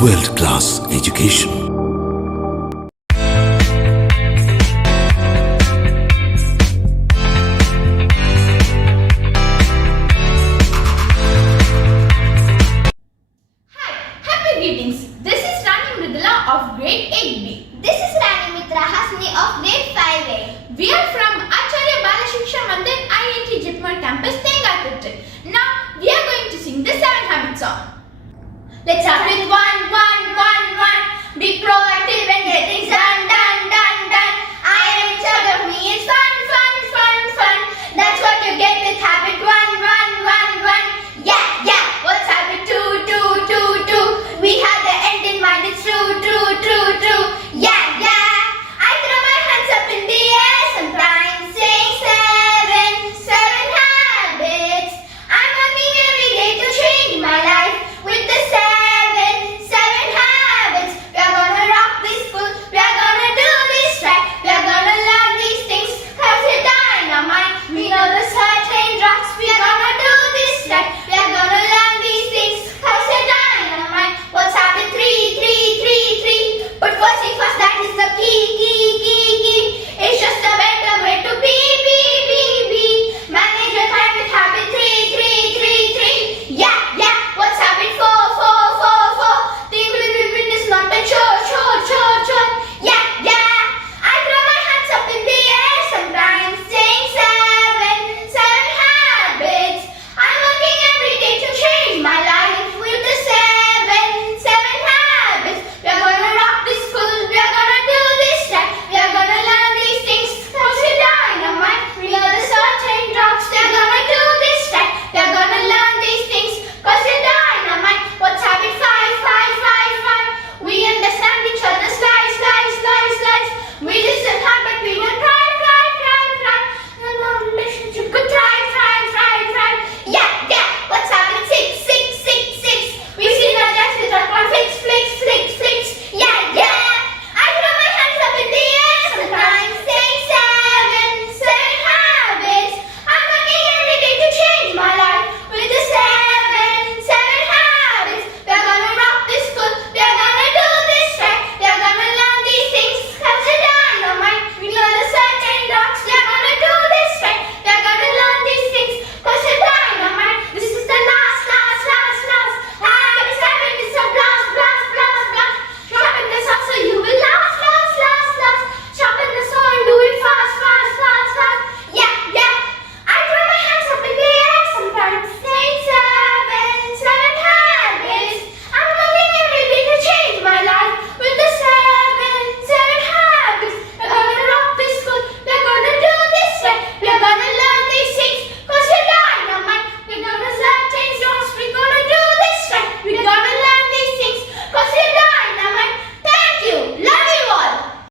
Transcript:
world-class education. Happy greetings. This is Rani Mridula of grade 8B. This is Rani Mitra Hasni of grade 5A. We are from Achariya Bala Siksha Mandir IIT Jitmar campus, Tengatirthi. Now we are going to sing the 7 habits song. Let's start with